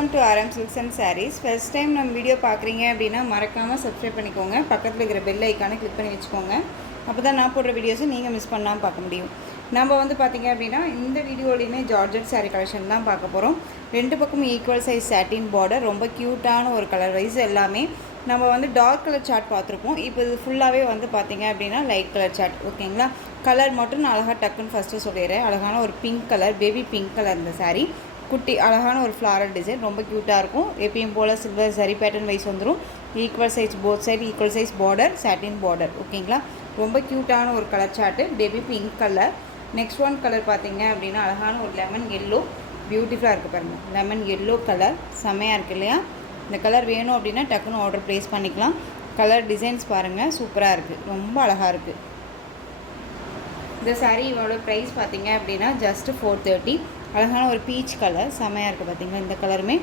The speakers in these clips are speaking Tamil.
Welcome to RM Silks and Sarees. First time நம்ம வீடியோ பார்க்குறீங்க அப்படின்னா மறக்காமல் சப்ஸ்கிரைப் பண்ணிக்கோங்க. பக்கத்தில் இருக்கிற பெல் ஐக்கானை கிளிக் பண்ணி வச்சுக்கோங்க. அப்போ தான் நான் போடுற வீடியோஸை நீங்கள் மிஸ் பண்ணாமல் பார்க்க முடியும். நம்ம பார்த்திங்க அப்படின்னா இந்த வீடியோலையுமே ஜார்ஜெட் சாரீ கலெக்ஷன் தான் பார்க்க போகிறோம். ரெண்டு பக்கமும் ஈக்குவல் சைஸ் சாட்டின் பார்டர், ரொம்ப க்யூட்டான ஒரு கலர் வைஸ் எல்லாமே. நம்ம டார்க் கலர் சார்ட் பார்த்துருப்போம். இப்போ இது ஃபுல்லாகவே பார்த்திங்க அப்படின்னா லைட் கலர் சார்ட். ஓகேங்களா? கலர் மட்டும் நான் அழகாக டக்குன்னு ஃபஸ்ட்டு சொல்லிடுறேன். அழகான ஒரு pink colour, baby pink colour இந்த சாரீ. குட்டி அழகான ஒரு ஃப்ளாரல் டிசைன், ரொம்ப க்யூட்டாக இருக்கும். எப்பயும் போல் சில்வர் சரி பேட்டர்ன் வைஸ் வந்துடும். Equal size both side equal size border, சாட்டின் பார்டர். ஓகேங்களா? ரொம்ப க்யூட்டான ஒரு colour chart, baby pink colour. Next one colour பார்த்திங்க அப்படின்னா அழகான ஒரு லெமன் எல்லோ, பியூட்டிஃபுல்லாக இருக்குது பாருங்கள். லெமன் எல்லோ கலர் செம்மையாக இருக்குது இல்லையா? இந்த கலர் வேணும் அப்படின்னா டக்குன்னு ஆர்டர் ப்ளேஸ் பண்ணிக்கலாம். கலர் டிசைன்ஸ் பாருங்கள், சூப்பராக இருக்குது, ரொம்ப அழகாக இருக்குது. இந்த சாரீ இவரோட ப்ரைஸ் பார்த்திங்க அப்படின்னா ஜஸ்ட்டு 430. அழகான ஒரு பீச் கலர் செம்மையாக இருக்குது பார்த்திங்களா? இந்த கலருமே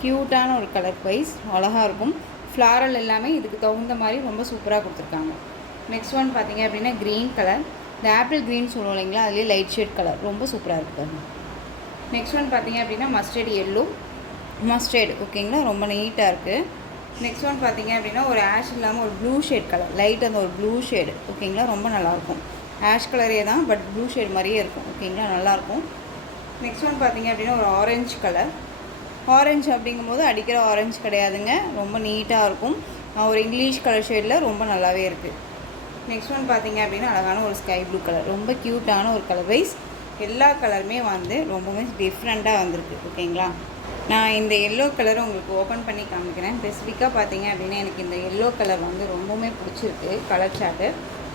க்யூட்டான ஒரு கலர் ப்ரைஸ், அழகாக இருக்கும். ஃப்ளாரல் எல்லாமே இதுக்கு தகுந்த மாதிரி ரொம்ப சூப்பராக கொடுத்துருக்காங்க. நெக்ஸ்ட் ஒன் பார்த்திங்க அப்படின்னா க்ரீன் கலர், இந்த ஆப்பிள் க்ரீன் சொல்லுவோம் இல்லைங்களா, அதுலேயே லைட் ஷேட் கலர், ரொம்ப சூப்பராக இருக்குது பாருங்க. நெக்ஸ்ட் ஒன் பார்த்திங்க அப்படின்னா மஸ்டர்ட் எல்லோ, மஸ்டர்ட். ஓகேங்களா? ரொம்ப நீட்டாக இருக்குது. நெக்ஸ்ட் ஒன் பார்த்திங்க அப்படின்னா ஒரு ஆஷ் இல்லாமல் ஒரு ப்ளூ ஷேட் கலர், லைட் அந்த ஒரு ப்ளூ ஷேடு. ஓகேங்களா? ரொம்ப நல்லாயிருக்கும். ஆஷ் கலரே தான், பட் ப்ளூ ஷேட் மாதிரியே இருக்கும். ஓகேங்களா? நல்லாயிருக்கும். நெக்ஸ்ட் ஒன் பார்த்திங்க அப்படின்னா ஒரு ஆரஞ்சு கலர். ஆரஞ்சு அப்படிங்கும்போது அடிக்கிற ஆரஞ்சு கிடையாதுங்க, ரொம்ப நீட்டாக இருக்கும். ஒரு இங்கிலீஷ் கலர் ஷேடில் ரொம்ப நல்லாவே இருக்குது. நெக்ஸ்ட் ஒன் பார்த்திங்க அப்படின்னா அழகான ஒரு ஸ்கை ப்ளூ கலர், ரொம்ப க்யூட்டான ஒரு கலர் வைஸ். எல்லா கலருமே ரொம்பவே டிஃப்ரெண்ட்டாக வந்திருக்கு. ஓகேங்களா? நான் இந்த எல்லோ கலரை உங்களுக்கு ஓப்பன் பண்ணி காமிக்கிறேன். ஸ்பெசிஃபிக்காக பார்த்திங்க அப்படின்னா எனக்கு இந்த எல்லோ கலர் ரொம்பவுமே பிடிச்சிருக்கு கலர் சார்ட்டு.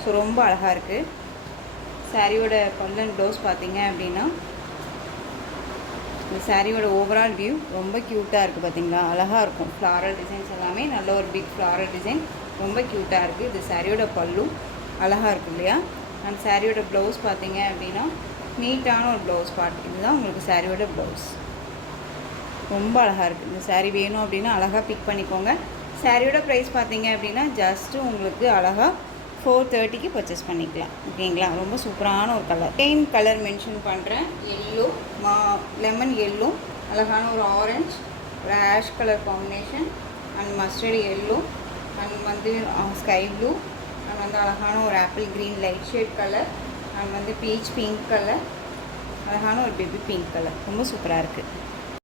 ஸோ ரொம்ப அழகாக இருக்குது. சாரியோட பல்லன் ப்ளவுஸ் பார்த்திங்க அப்படின்னா இந்த சாரியோட ஓவரால் வியூ ரொம்ப க்யூட்டாக இருக்குது பார்த்திங்களா? அழகாக இருக்கும். ஃப்ளாரல் டிசைன்ஸ் எல்லாமே நல்ல ஒரு பிக் ஃப்ளாரல் டிசைன், ரொம்ப க்யூட்டாக இருக்குது. இது சாரியோட பல்லு அழகாக இருக்குது இல்லையா? அந்த சாரியோட ப்ளவுஸ் பார்த்திங்க அப்படின்னா நீட்டான ஒரு ப்ளவுஸ் பார்ட். இதுதான் உங்களுக்கு சாரியோட ப்ளவுஸ், ரொம்ப அழகாக இருக்குது. இந்த சாரீ வேணும் அப்படின்னா அழகாக பிக் பண்ணிக்கோங்க. சாரியோட ப்ரைஸ் பார்த்திங்க அப்படின்னா ஜஸ்ட்டு உங்களுக்கு அழகாக 430க்கு பர்ச்சேஸ் பண்ணிக்கலாம். ஓகேங்களா? ரொம்ப சூப்பரான ஒரு கலர். பெயின் கலர் மென்ஷன் பண்ணுறேன். எல்லோ, லெமன் எல்லோ, அழகான ஒரு ஆரஞ்ச், ஒரு ash colour combination, and mustard yellow, and sky blue, and அழகான ஒரு apple green light shade colour, and beach pink colour, அழகான ஒரு பேபி பிங்க் கலர், ரொம்ப சூப்பராக இருக்குது.